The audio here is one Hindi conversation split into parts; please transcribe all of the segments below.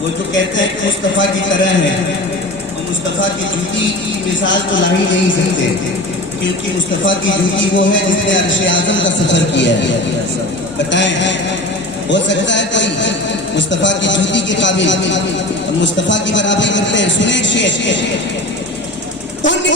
वो जो कहते हैं कि मुस्तफ़ा की तरह है, तो मुस्तफ़ा की जूती की मिसाल तो ला ही नहीं सकते, क्योंकि मुस्तफ़ा की जूती वो है जिसने अर्श आज़म का सफर किया है। बताएं, हो सकता है कोई मुस्तफ़ा की जूती के काबिल मुस्तफ़ा की बराबरी करते हैं? सुने शेर, उनके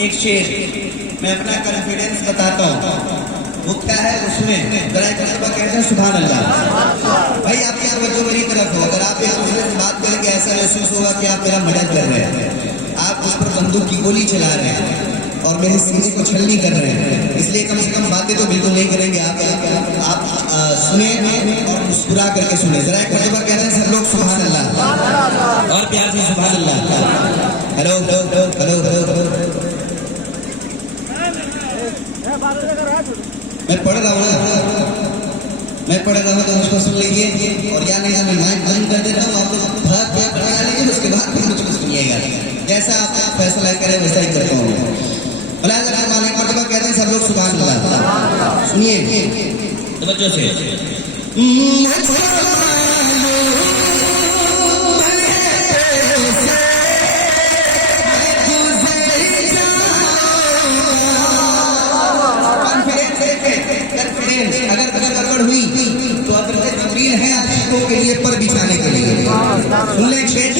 एक शेर मैं अपना कॉन्फिडेंस बताता हूँ, वो क्या है उसमें जरा एक मरतबा कहते हैं सुभान अल्लाह। भाई आपकी तवज्जो मेरी तरफ हो, अगर आप एक दूसरे से बात करेंगे ऐसा महसूस होगा कि आप मेरा मदद कर रहे हैं, आप उस पर बंदूक की गोली चला रहे हैं और मेरे सीने को छलनी कर रहे हैं, इसलिए कम से कम बातें तो बिल्कुल नहीं करेंगे। आप सुने और मुस्कुरा करके सुने। जरा एक मरतबा कहते हैं सब लोग सुभान अल्लाह, और प्यार से सुभान अल्लाह। हेलो हेलो हेलो हेलो, मैं पढ़ रहा हूँ तो उसको सुन लीजिए, और या नहीं मैं माइक बंद कर देता हूँ, आप लोग भाग क्या पढ़ा लीजिए, उसके बाद फिर मुझको सुनिएगा। जैसा आप फैसला करें वैसा ही करता हूँ। कहते हैं सब लोग सुभान अल्लाह। सुनिए तवज्जो से, अगर गड़बड़ हुई तो हज़रत जिब्रील है आशिकों के लिए पर बिछाने के लिए। सुन ले शेर,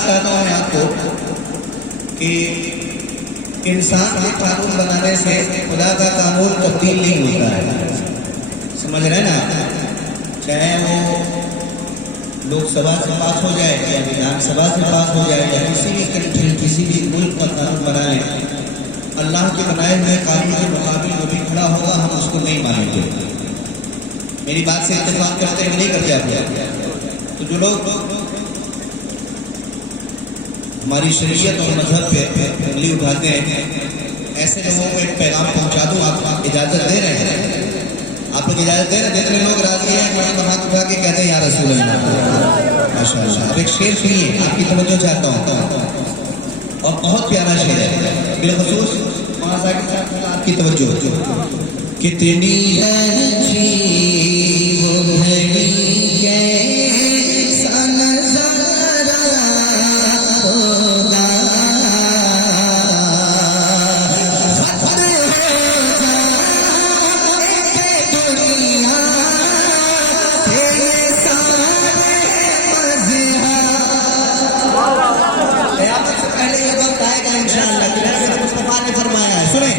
बताता हूँ आपको कि इंसान के कानून बनाने से खुदा का कानून तब्दील नहीं होता है। समझ रहे ना? चाहे वो लोकसभा से पास हो जाए या विधानसभा से पास हो जाए या किसी भी कंट्री किसी भी मुल्क का कानून बना ले, अल्लाह के बनाए हुए कानून के मुकाबले जो भी खड़ा होगा हम उसको नहीं मानेंगे। मेरी बात से इत्तेफाक करते हैं नहीं करते आप? तो जो लोग हमारी शरीयत और मजहब पे उंगली उठाते हैं, ऐसे लोगों को एक पैगाम पहुंचा दूं, आप इजाजत दे रहे हैं? आप लोग इजाजत दे रहे हैं? जितने लोग राजी हैं वही हाथ उठा के कहते हैं या रसूल अल्लाह। माशाअल्लाह। अब एक शेर सुनिए, आपकी तवज्जो चाहता हूँ और बहुत प्यारा शेर है, बिलखुसूस आपकी तवज्जो। कितनी अच्छी वो घड़ी कैसा नजारा होगा, पहले ये वक्त आएगा इंशाअल्लाह, मुस्तफा ने फरमाया है। सुने,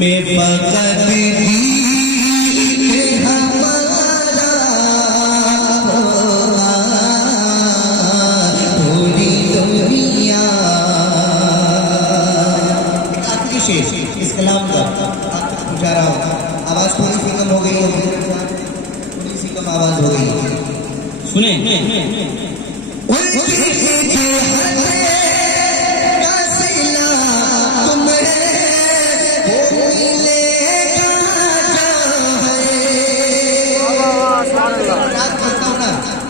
में फकत हमारा पूरी दुनिया। आखिरी शेर इस कलाम का जा रहा हूँ, आवाज थोड़ी सी कम हो गई होगी, थोड़ी सी कम आवाज हो गई, सुने।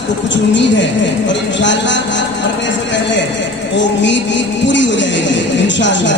तो कुछ उम्मीद है और इंशाअल्लाह मरने से पहले वो उम्मीद पूरी हो जाएगी इंशाअल्लाह।